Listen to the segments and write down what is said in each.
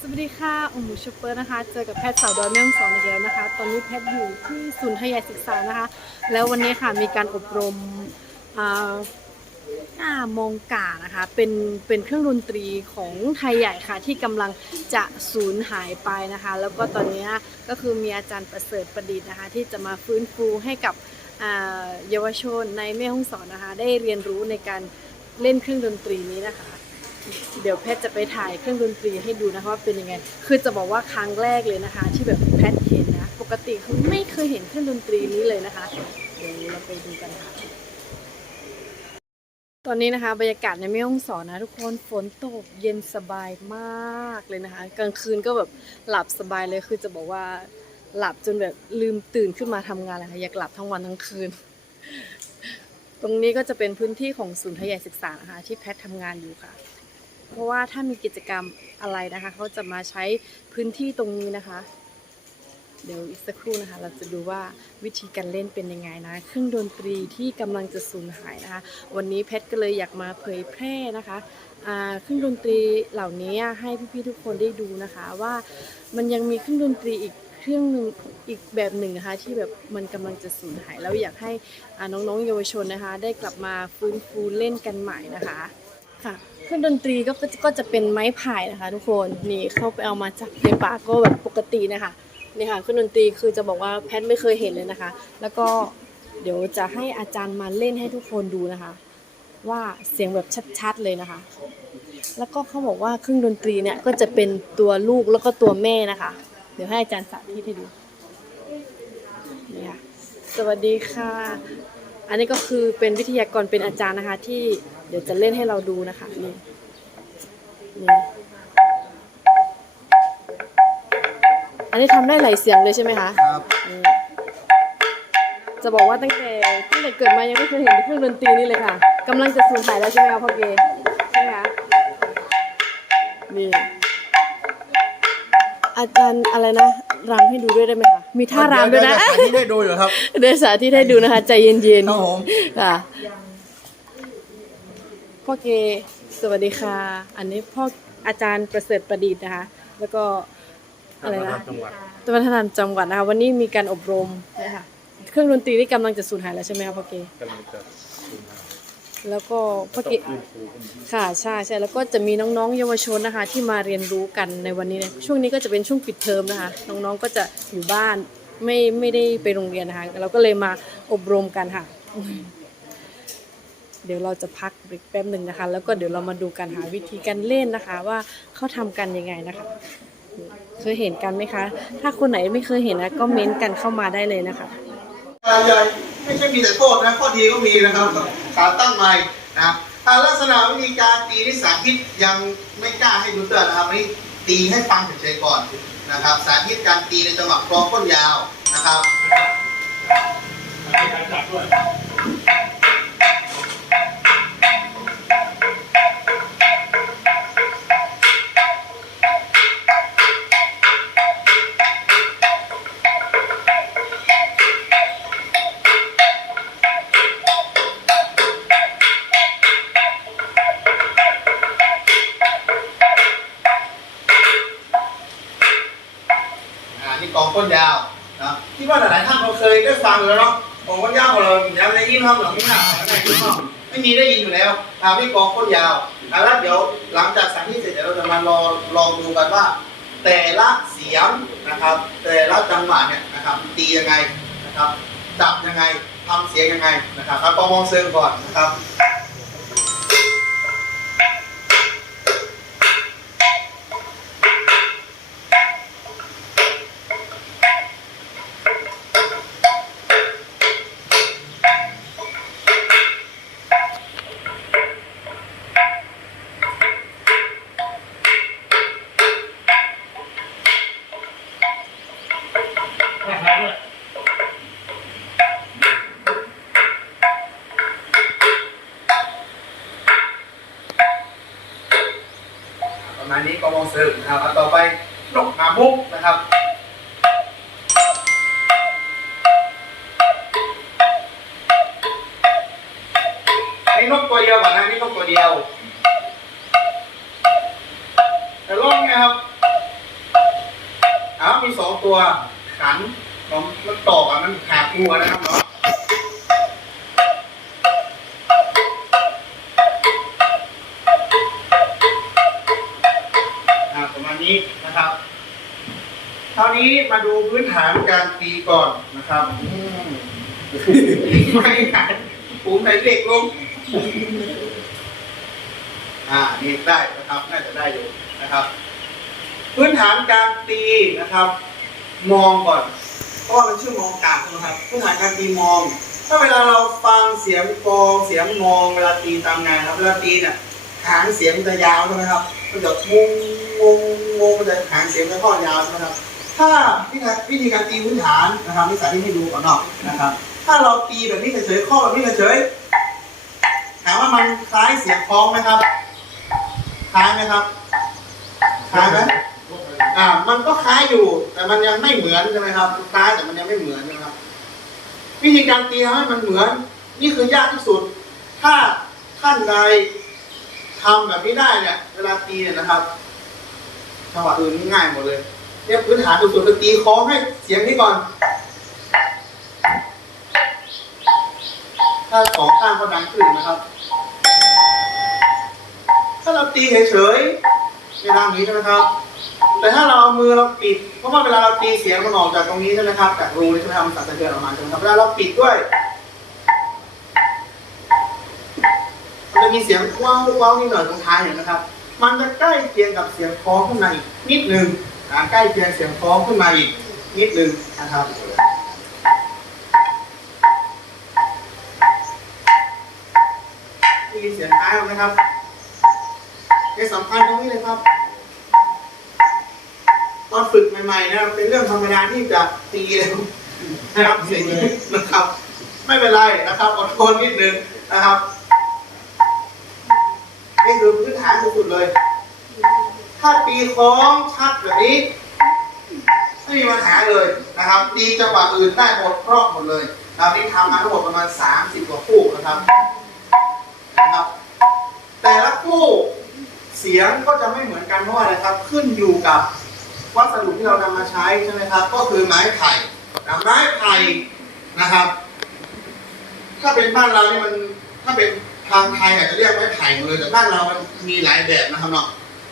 สวัสดีค่ะอมหมูชูเปอร์นะคะ เจอกับแพทย์สาวดอยแม่ฮ่องสอนอีกแล้วนะคะ ตอนนี้แพทย์อยู่ที่ศูนย์ทยายศึกษานะคะ แล้ววันนี้ค่ะมีการอบรมอ่าอ่ามองกานะคะ เป็นเป็นเครื่องดนตรีของไทยใหญ่ค่ะ ที่กำลังจะสูญหายไปนะคะ แล้วก็ตอนนี้ก็คือมีอาจารย์ประเสริฐประดิษฐ์นะคะ ที่จะมาฟื้นฟูให้กับเยาวชนในแม่ฮ่องสอนนะคะ ได้เรียนรู้ในการเล่นเครื่องดนตรีนี้นะคะ เดี๋ยวแพทจะไปถ่ายเครื่องดนตรีให้ดูนะคะว่าเป็นยังไง คือจะบอกว่าครั้งแรกเลยนะคะ ที่แบบแพทเห็นนะ ปกติคือไม่เคยเห็นเครื่องดนตรีนี้เลยนะคะ เดี๋ยวเราไปดูกันค่ะ ตอนนี้นะคะ บรรยากาศในแม่ฮ่องสอนนะทุกคน ฝนตกเย็นสบายมากเลยนะคะ กลางคืนก็แบบหลับสบายเลย คือจะบอกว่าหลับจนแบบลืมตื่นขึ้นมาทำงานเลยค่ะ อยากหลับทั้งวันทั้งคืน ตรงนี้ก็จะเป็นพื้นที่ของศูนย์ทยายศึกษานะคะที่แพทย์ทำงานอยู่ค่ะ เพราะว่าถ้ามีกิจกรรมอะไรนะคะเขาจะมาใช้พื้นที่ตรงนี้นะคะ เดี๋ยวอีกสักครู่นะคะ เราจะดูว่าวิธีการเล่นเป็นยังไงนะเครื่องดนตรีที่กำลังจะสูญหายนะคะ วันนี้แพทย์ก็เลยอยากมาเผยแพร่นะคะเครื่องดนตรีเหล่านี้ให้พี่ๆทุกคนได้ดูนะคะ ว่ามันยังมีเครื่องดนตรีอีกเครื่องหนึ่งอีกแบบหนึ่งนะคะที่แบบมันกำลังจะสูญหาย แล้วอยากให้อ่าน้องๆเยาวชนนะคะ ได้กลับมาฟื้นฟูเล่นกันใหม่นะคะค่ะ เครื่องดนตรีก็ก็จะเป็นไม้ไผ่นะคะ ทุกคนนี่เข้าไปเอามาจากในป่าก็แบบปกตินะคะนี่ค่ะเครื่องดนตรีคือจะบอกว่าแพทไม่เคยเห็นเลยนะคะ แล้วก็เดี๋ยวจะให้อาจารย์มาเล่นให้ทุกคนดูนะคะ ว่าเสียงแบบชัดๆเลยนะคะ แล้วก็เขาบอกว่าเครื่องดนตรีเนี่ยก็จะเป็นตัวลูกแล้วก็ตัวแม่นะคะ เดี๋ยวให้อาจารย์สาธิตให้ดูนี่ค่ะสวัสดีค่ะ อันนี้ก็คือเป็นวิทยากรเป็นอาจารย์นะคะที่ เดี๋ยวจะเล่นให้เราดูนะคะนี่นี่อันนี้ทำได้หลายเสียงเลยใช่ไหมคะครับนี่จะบอกว่าตั้งแต่ตั้งแต่เกิดมายังไม่เคยเห็นเครื่องดนตรีนี่เลยค่ะกำลังจะสูญหายแล้วใช่ไหมคะพ่อเกใช่ไหมคะนี่อาจารย์อะไรนะรำให้ดูด้วยได้ไหมคะมีท่ารำด้วยนะ เดี๋ๆสาธิตให้ดูอยู่ครับเดี๋ยวสาธิตให้ดูนะคะ ใจเย็นครับผมๆค่ะ พ่อเกสวัสดีค่ะ อันนี้พ่ออาจารย์ประเสริฐประดิษฐ์นะคะ แล้วก็อะไรนะจังหวัดตัววัฒนธรรมจังหวัดนะคะ วันนี้มีการอบรมนะคะเครื่องดนตรีที่กำลังจะสูญหายแล้วใช่ไหมคะพ่อเกกำลังจะแล้วก็พ่อเกฟื้นฟูขึ้นค่ะใช่ใช่แล้วก็จะมีน้องๆ เยาวชนนะคะ ที่มาเรียนรู้กันในวันนี้นะช่วงนี้ก็จะเป็นช่วงปิดเทอมนะคะ น้องๆก็จะอยู่บ้านไม่ไม่ได้ไปโรงเรียนนะคะ เราก็เลยมาอบรมกันค่ะ เดี๋ยวเราจะพักเบรกแป๊บหนึ่งนะคะ แล้วก็เดี๋ยวเรามาดูกันหาวิธีการเล่นนะคะ ว่าเขาทำกันยังไงนะคะ เคยเห็นกันไหมคะ ถ้าคนไหนไม่เคยเห็นนะก็เม้นต์กันเข้ามาได้เลยนะคะการใหญ่ไม่ใช่มีแต่โทษนะข้อดีก็มีนะครับการตั้งใหม่นะลักษณะวิธีการตีที่สาธิตยังไม่กล้าให้ดูเตือนนะครับนี่ตีให้ฟังเฉยๆก่อนนะครับ สาธิตการตีในจังหวะกลองก้นยาวนะครับ ก้นยาวนะที่ว่าหลายๆท่านเราเคยได้ฟังอยู่แล้วเนาะกลองก้นยาวของเราอย่างในยิ่ห้องหลังยิ่งหน้าในยิ่ห้องไม่มีได้ยินอยู่แล้วอ่านี่กองก้นยาวอาแล้วเดี๋ยวหลังจากสาธิตเสร็จเดี๋ยวเราจะมารอลองดูกันว่า แต่ละเสียงนะครับ แต่ละจังหวะเนี่ยนะครับตียังไงนะครับจับยังไงทำเสียงยังไงนะครับเอาปองมองเซิงก่อนนะครับ มาณนี้กองมองเซิงนะครับอันต่อไปนกหามุกนะครับ นี้นะครับเท่านี้มาดูพื้นฐานการตีก่อนนะครับอืมไม่ขายปูไหนเด็กลง อ่า นี่ได้นะครับ น่าจะได้อยู่นะครับ พื้นฐานการตีนะครับ มองก่อน เพราะว่ามันชื่อมองกลางนะครับ พื้นฐานการตีมอง ถ้าเวลาเราฟังเสียงกลองเสียงมองเวลาตีตามงานครับเวลาตีเนี่ยหางเสียงมันจะยาวใช่ไหมครับ มันจะงงงงงงมันจะหางเสียงมันจะทอยาวใช่ไหมครับ ถ้าวิธีวิธีการตีพื้นฐานนะครับนี่สาธิตให้ดูก่อนเนาะนะครับ ถ้าเราตีแบบนี้เฉยๆข้อแบบนี้เฉยๆถามว่ามันคล้ายเสียงคล้องไหมครับคล้ายไหมครับคล้ายไหมอ่า มันก็คล้ายอยู่ แต่มันยังไม่เหมือนใช่ไหมครับคล้ายแต่มันยังไม่เหมือนใช่ไหมครับ วิธีการตีทำให้มันเหมือน นี่คือยากที่สุด ถ้าท่านใด ทำแบบนี้ได้เนี่ย เวลาตีเนี่ยนะครับจังหวะอื่นง่ายหมดเลย เนี่ยพื้นฐานสุดๆคือตีคล้องให้เสียงนี้ก่อน ถ้าสองข้างก็ดังขึ้นนะครับ ถ้าเราตีเฉยๆไม่ร่างนี้ใช่ไหมครับ แต่ถ้าเราเอามือเราปิด เพราะว่าเวลาเราตีเสียงมันออกจากตรงนี้ใช่ไหมครับ จากรูนี่ใช่ไหมครับมันสั่นสะเทือนออกมาใช่ไหมครับเวลาเราปิดด้วย จะมีเสียงว้าวว้าวนิดหน่อยตรงท้ายเห็นไหมครับ มันจะใกล้เคียงกับเสียงคล้องขึ้นมาอีกนิดหนึงอ่าใกล้เคียงเสียงคล้องขึ้นมาอีกนิดหนึ่งนะครับได้ยินเสียงท้ายไหมครับในสำคัญตรงนี้เลยครับ ตอนฝึกใหม่ๆนะเป็นเรื่องธรรมดาที่จะตีเลยนะครับเสียงนี้นะครับ ไม่เป็นไรนะครับอดทนนิดนึงนะครับ นี่คือพื้นฐานสุดๆเลย ถ้าตีคล้องชัดแบบนี้ไม่มีปัญหาเลยนะครับตีจังหวะอื่นได้หมดครอบหมดเลยนะครับนี่ทำมาทั้งหมดประมาณ 30 กว่าคู่นะครับนะครับ แต่ละคู่เสียงก็จะไม่เหมือนกันเพราะอะไรครับ ขึ้นอยู่กับวัสดุที่เรานำมาใช้ใช่ไหมครับ ก็คือไม้ไผ่นะไม้ไผ่นะครับ ถ้าเป็นบ้านเราเนี่ยมันถ้าเป็น ทางไทยอาจจะเรียกไม้ไผ่หมดเลยแต่บ้านเรามันมีหลายแบบนะครับเนาะ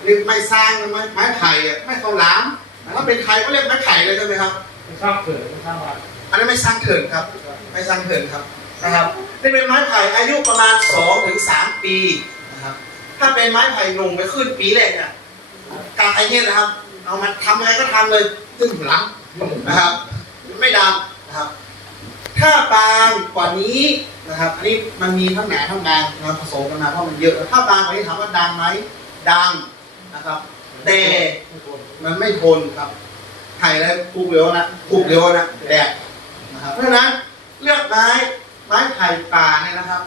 เรียกไม้สร้างไม้ไม้ไผ่อะไม้ข้าวหลามแต่ถ้าเป็นไทยก็เรียกไม้ไผ่เลยใช่ไหมครับไม่ชอบเขินไม่ชอบอะไรอันนั้นไม่สร้างเถินครับไม่สร้างเถินครับนะครับนี่เป็นไม้ไผ่อายุประมาณ2ถึง3ปีนะครับถ้าเป็นไม้ไผ่หนุ่มไปขึ้นปีแรกเนี่ยกลางไอ้เนี่ยนะครับ เอามันทำอะไรก็ทำเลยตึ้งหลังนะครับ ไม่ดำนะครับ ถ้าบางกว่านี้นะครับ อันนี้มันมีทั้งหนาทั้งบางนะครับผสมกันมาเพราะมันเยอะ ถ้าบางกว่านี้ถามว่าดังไหมดังนะครับ แต่มันไม่ทนครับไผ่แล้วปลูกเร็วนะปลูกเร็วนะแดดนะครับ เพราะฉะนั้นเลือกไม้ไม้ไผ่ป่าเนี่ยนะครับ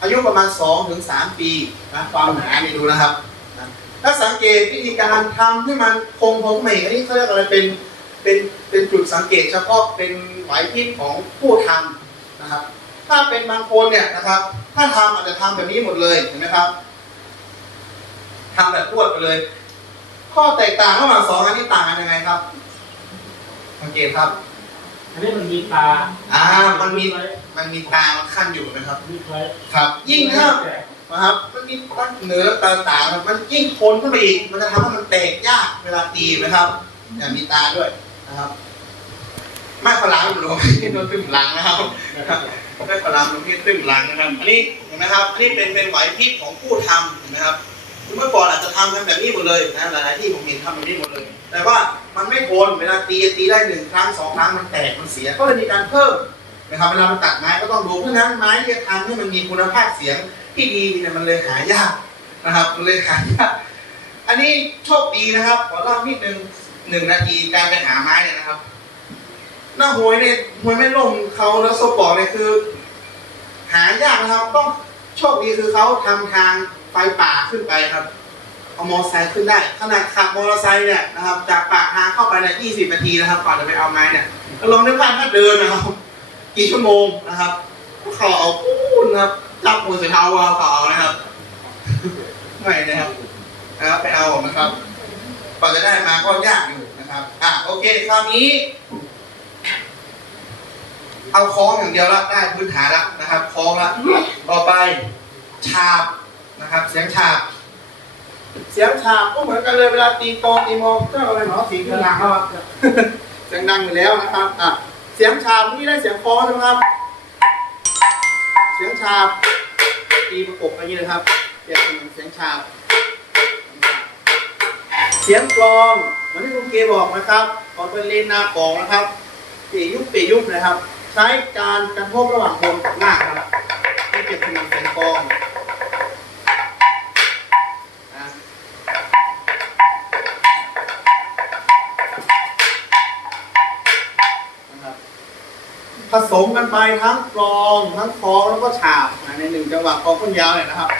อายุประมาณ2ถึง3ปีนะความหนานี่ดูนะครับถ้าสังเกตวิธีการทำให้มันคงทนใหม่อันนี้เขาเรียกอะไรเป็น เป็นเป็นจุดสังเกตเฉพาะเป็นไหวพริบของผู้ทำนะครับ ถ้าเป็นบางคนเนี่ยนะครับ ถ้าทำอาจจะทำแบบนี้หมดเลยเห็นไหมครับทำแบบพวดไปเลย ข้อแตกต่างระหว่างสองอันนี้ต่างกันยังไงครับ สังเกตครับ อันนี้มันมีตาอ่ามันมีมันมีตามันขั้นอยู่นะครับ มีไว้ครับ ยิ่งถ้านะครับ มันมีขั้นเหนือตาต่างๆมันยิ่งทนขึ้นไปอีกมันจะทำให้มันแตกยากเวลาตีนะครับเนี่ยมีตาด้วย นะครับไม่ขลามหลวงที่โดนตึงหลังนะครับไม่ขลามหลวงที่ตึงหลังนะครับ อันนี้เห็นไหมครับ อันนี้เป็นเป็นไหวพริบของผู้ทำเห็นไหมครับเมื่อก่อนอาจจะทำกันแบบนี้หมดเลยนะหลายๆที่ผมเห็นทำแบบนี้หมดเลย แต่ว่ามันไม่ทนเวลาตีตีได้หนึ่งครั้งสองครั้งมันแตกมันเสียก็เลยมีการเพิ่มนะครับเวลามันตัดไม้ก็ต้องดูเพราะฉะนั้นไม้ที่จะทำให้มันมีคุณภาพเสียงที่ดีเนี่ยมันเลยหายากนะครับมันเลยหายากอันนี้โชคดีนะครับขอเล่านิดนึง หนึ่งนาทีการไปหาไม้เนี่ยนะครับ หน้าหวยเนี่ยหวยไม่ล่มเขาแล้วโซบอกเนี่ยคือ หายากนะครับ ต้องโชคดีคือเขาทำทางไฟป่าขึ้นไปครับ เอามอเตอร์ไซค์ขึ้นได้ขนาดขับมอเตอร์ไซค์เนี่ยนะครับ จากปากทางเข้าไปเนี่ย20นาทีนะครับก่อนจะไปเอาไม้เนี่ยลองนึกภาพถ้าเดินนะครับกี่ชั่วโมงนะครับเขาเอาปูนนะครับจับมือใส่เท้าเอาเขาเอานะครับไม่นะครับนะครับไปเอานะครับ กว่าจะได้มาก็ยากอยู่นะครับ อะโอเคคราวนี้ เอาคล้องอย่างเดียวละได้พื้นฐานล้วนะครับคล้องละ ต่อไปฉาบนะครับ เสียงฉาบเสียงฉาบก็เหมือนกันเลยเวลาตีกลองตีมองเจ้าอะไรหนอสีกระลังเขาอะเสียงดังอยู่แล้วนะครับอะเสียงฉาบนี่ได้เสียงคล้องใช่ไหมครับ เสียงฉาบตีประกบอย่างนี้เลยครับเปรียบเสมือนเสียงฉาบ เสียงกลองเหมือนที่คุณเกบอกนะครับตอนเป็นเล่นนากลองนะครับเปยุบเปยุบนะครับ ใช้การกระทบระหว่างบนกับล่าครับให้เปรียบเสมือนเสียงกลองนะครับผสมกันไปทั้งกลองทั้งคล้องแล้วก็ฉาบในหนึ่งจังหวะกลองก้นยาวเนี่ยนะครับ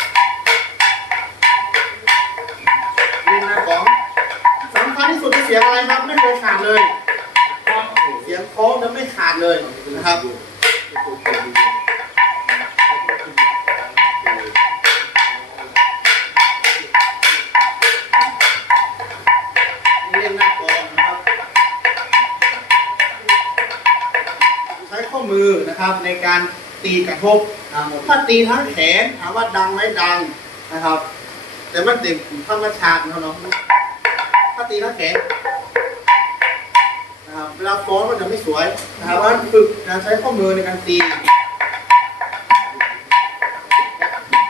สุดคือเสียงอะไรครับไม่เคยขาดเลย เสียงโค้งจะไม่ขาดเลยนะครับนี่เล่นหน้ากลองนะครับ ใช้ข้อมือนะครับในการตีกระทบนะครับถ้าตีทั้งแขนถามว่าดังไหมดังนะครับ แต่มันเต็มธรรมชาติเขาเนาะถ้าตีทั้งแขนนะครับ เวลาฟ้อนมันจะไม่สวยนะครับว่าฝึกการใช้ข้อมือในการตี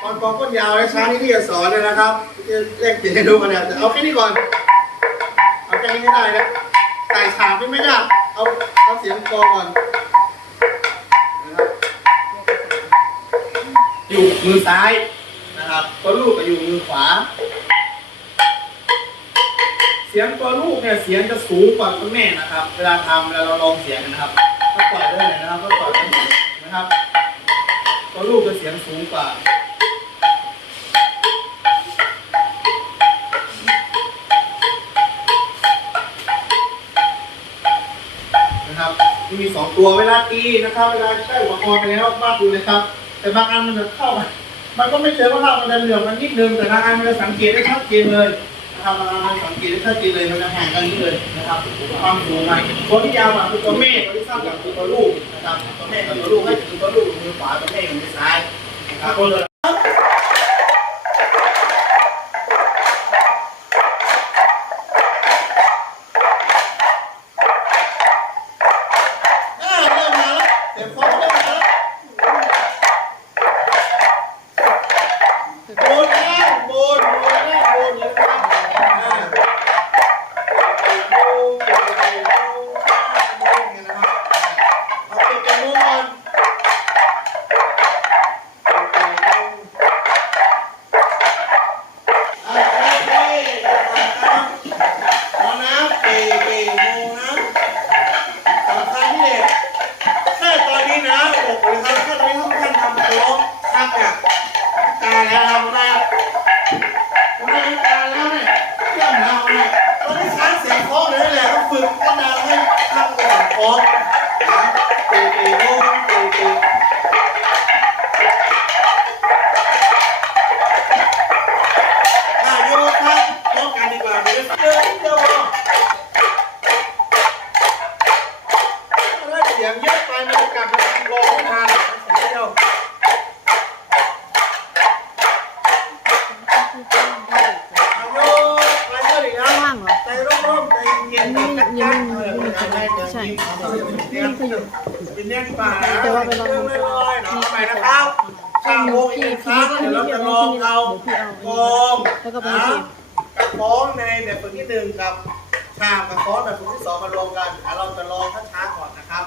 ตอนกองก้นยาวในช้านี้ที่จะสอนเลยนะครับจะแลกเปลี่ยนให้ดูกันเนี่ยแต่เอาแค่นี้ก่อน เอาแค่นี้ให้ได้นะไก่ฉาบนี่ไม่ยากเอาเอาเสียงกลอก่อนนะครับอยู่มือซ้ายนะครับตัวลูกก็อยู่มือขวา เสียงตัวลูกเนี่ยเสียงจะสูงกว่าตัวแม่นะครับ เวลาทำเวลาเราลองเสียงกันนะครับก็ปล่อยได้เลยนะครับก็ปล่อยได้เลยนะครับ ตัวลูกจะเสียงสูงกว่านะครับที่มีสองตัวเวลาตีนะครับ เวลาได้อุปกรณ์ไปแล้วมากดูนะครับ แต่บางอันมันจะเข้ามามันก็ไม่เจอว่าเข้ามันจะเหลือมันนิดนึงแต่บางอันมันจะสังเกตได้ชัดเจนเลย นะครับบางอันมันสังเกตได้ชัดเจนเลยมันจะห่างกันนี้เลยนะครับความสูงมันตัวที่ยาวอะคือตัวแม่ตัวที่สั้นกับคือตัวลูกนะครับตัวแม่กับตัวลูกให้คือตัวลูกมือขวาตัวแม่อยู่มือซ้ายนะครับ กลองแล้วก็ไปนะที่กับฟ้องในแบบฝึกที่หนึ่งกับฉากกับฟ้องแบบฝึกที่สองมารวมกันอะเราจะลองช้าๆก่อนนะครับ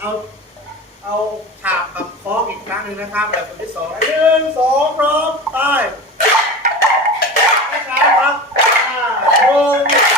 เอาเอาฉากกับฟ้องอีกครั้งหนึ่งนะครับ แบบฝึกที่สองหนึ่งสองพร้อมไปช้าๆครับอ่าลง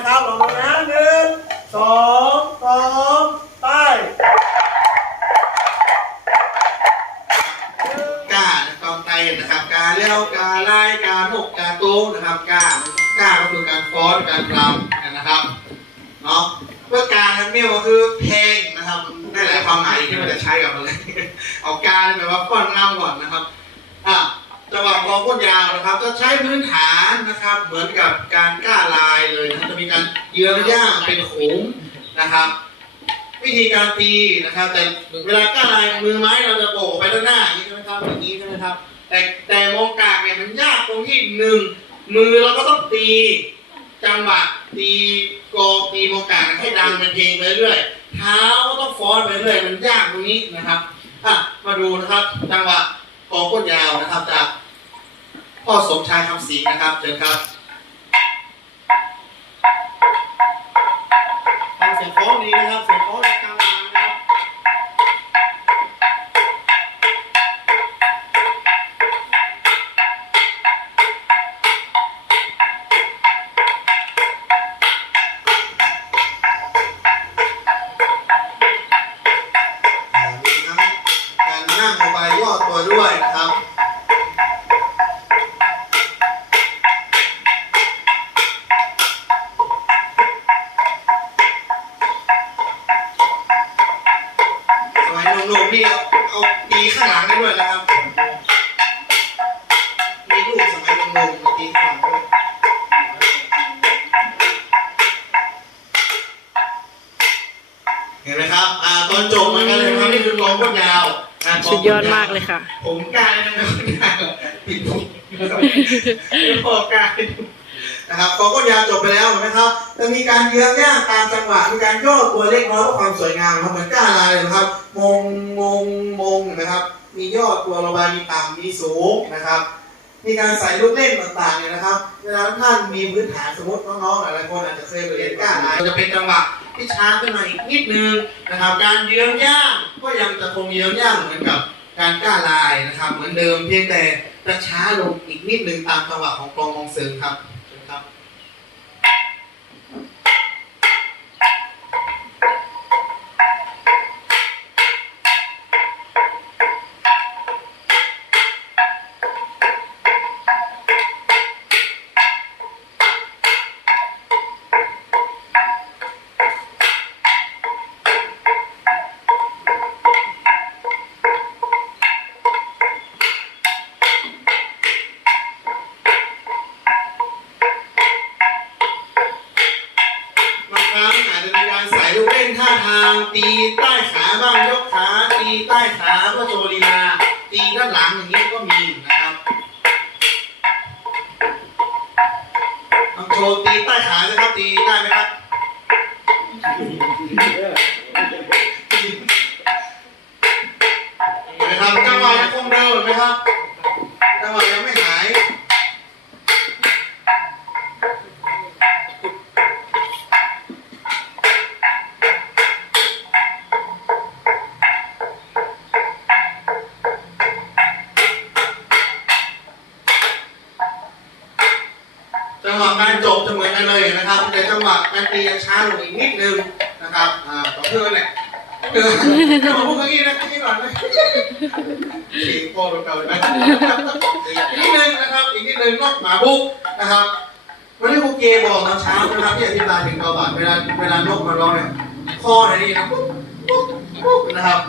นะครับลองดูนะหนึ่งสองสองไปกาตองไตนะครับกาเลี้ยวกาไล่กาหกกาโต้นะครับกากาก็คือการฟ้อนการรำนะครับเนาะเพื่อการทั้งนี้ก็คือเพลงนะครับได้หลายความหมายที่มันจะใช้กับมันเลยเอาการแปลว่าฟ้อนรำก่อนนะครับอะจังหวะกลองก้นยาวนะครับจะใช้พื้นฐานนะครับ เหมือนกับ การตีนะครับ แต่เวลาก้าลายมือไม้เราจะโบกไปด้านหน้าอย่างนี้ใช่ไหมครับอย่างนี้ใช่ไหมครับ แต่แต่มองกากเนี่ยมันยากตรงที่หนึ่งมือเราก็ต้องตีจังหวะตีกอตีมองกากให้ดังเป็นเพลงไปเรื่อยเท้าก็ต้องฟ้อนไปเรื่อยมันยากตรงนี้นะครับอะมาดูนะครับจังหวะกองก้นยาวนะครับจากพ่อสมชายคำศรีนะครับเชิญครับฟังเสียงฟ้องดีนะครับ ข้างหลังได้ด้วยนะครับ มีลูกสมัยหนุ่มๆมาตีข้างหลังด้วยเห็นไหมครับ อ่าตอนจบเหมือนกันเลยครับนี่คือกลองก้นยาวอ่ากลงสุดยอดมากเลยค่ะ ผมกล้าเลยนะไม่กล้าปิดผมไม่พอกล้านะครับกลองก้นยาวจบไปแล้วเห็นไหมครับจะมีการเยื้องย่างตามจังหวะมีการย่อตัวเล็กน้อยเพื่อความสวยงามครับเหมือนกล้าลายเลยนะครับ มง ตัวระบายมีต่ำมีสูงนะครับ มีการใส่ลูกเล่นต่างๆเนี่ยนะครับเวลาท่านมีพื้นฐานสมมติน้องๆหลายๆคนอาจจะเคยไปเรียนก้าลายจะเป็นจังหวะที่ช้าขึ้นมาอีกนิดนึงนะครับ การเยื้องย่างก็ยังจะคงเยื้องย่างเหมือนกับการก้าลายนะครับ เหมือนเดิมเพียงแต่จะช้าลงอีกนิดนึงตามจังหวะของกลองมองเซิงครับเชิญครับางตีใต้ขาบ้างยกขาตีใต้ขาเพื่อโชว์ลีลาตีด้านหลังอย่างนี้ก็มีนะครับลองโชว์ตีใต้ขาสิครับตีได้ไหมครับเห็นไหมครับจังหวะยังคงเดิมเห็นไหมครับจังหวะยังไม่หาย จังหวะการจบจะเหมือ นกันเลยนะครับแต่จังหวะการตียังช้าลงอีกนิดนึงนะครับอ่าต่อเพื่อนแหละเออมาพูดเมื่อกี้นะที่ก่อนเลยสี่โป้เราเก่าเลยนะอีกนิดนึงนะครับอีกนิดนึงนอกหมาบุกนะครับวันนี้ครูเกบอกตอนเช้านะครับที่อธิบายถึงกอบาดเวลาเวลานกมาร้องเนี่ยข้อไหนนี่นะปุ๊บปุ๊บปุ๊บนะครับ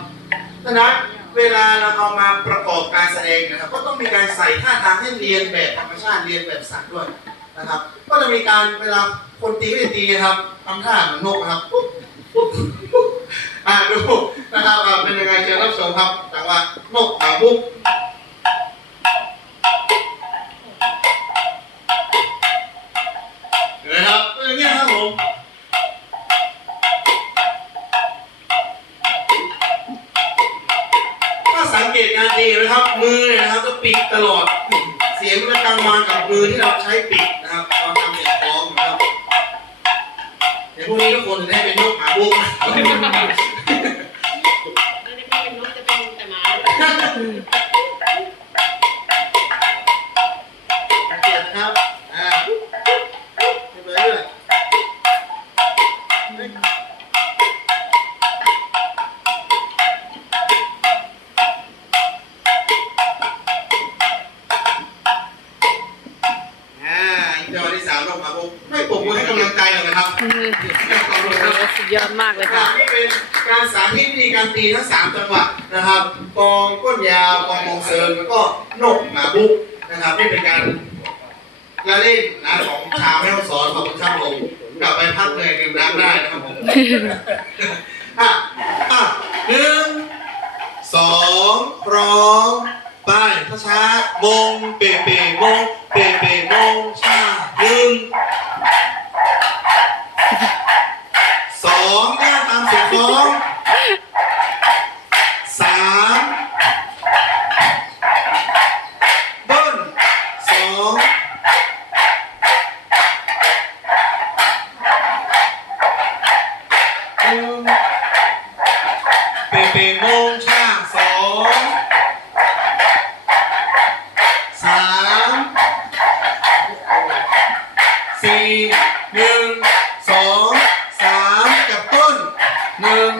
ดังนั้นเวลาเราเอามาประกอบการแสดงนะครับ ก็ต้องมีการใส่ท่าทางให้เรียนแบบธรรมชาติเรียนแบบสัตว์ด้วย นะครับ ก็จะมีการเวลาคนตีก็จะตีนะครับทำท่าเหมือนนกนะครับปุ๊บปุ๊บปุ๊บอ่าดูนะครับอ่าเป็นยังไงเชิญรับชมครับแต่ว่านกอ่าปุ๊บ ハハハハ! งมาปุ๊บไม่ปรบมือให้กำลังใจหน่อยนะครับอืมโอ้โหสุดยอดมากเลยอ่าค่ะนี่เป็นการสาธิตวิธีการตีทั้งสามจังหวะนะครับกองก้นยาวกองมองเซิร์แล้วก็นกหมาบุกนะครับนี่เป็นการละเล่นนะของชาวแม่ฮ่องสอนขอบคุณครับผมกลับไปพักเลยดื่มน้ำได้นะครับผมอะอะหนึ่งสองพร้อมไปช้าๆมงเปเปมงเปเปมงชาหนึ่ง สองย่างตามเสียงร้องสามเบิ้ลสองหนึ่งเปเปโมงชาสองสามสี่หนึ่งสองสามกับต้นหนึ่ง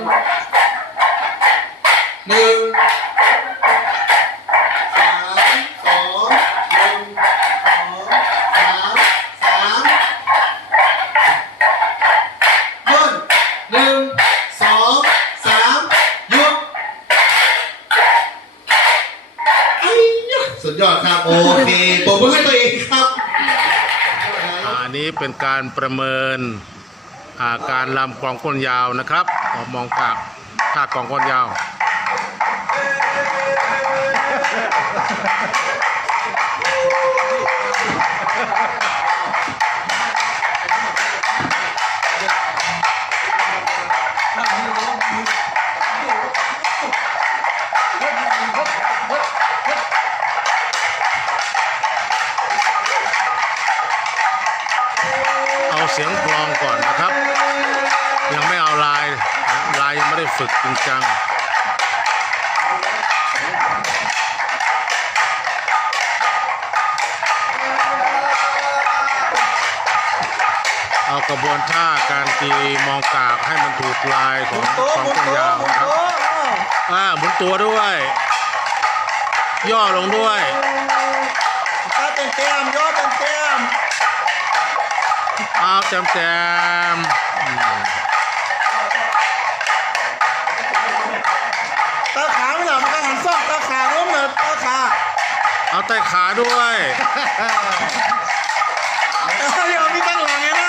หนึ่งสามสองหนึ่งสองสามสามเบิ้ลหนึ่งสองสามหยุดไอ้ยะสุดยอดครับ โอเคปรบมือให้ตัวเองครับ อันนี้ เป็นการประเมินอาการลำกลองก้นยาวนะครับอมองกากท่ากลองก้นยาว ลายยังไม่ได้ฝึกจริงจังเอากระบวนท่าการตีมองกากให้มันถูกลายของของต้นยาวนะครับอ่าหมุนตัวด้วย ย่อลงด้วยก็เต็มเต็มยอดเต็มเต็มเอาแจมแจม ตาขาไม่หลับมันก็หันซอกตาขาล้มเลยตาขาเอาแต่ขาด้วยเดี๋ยวมีตั้งหลังไงนะ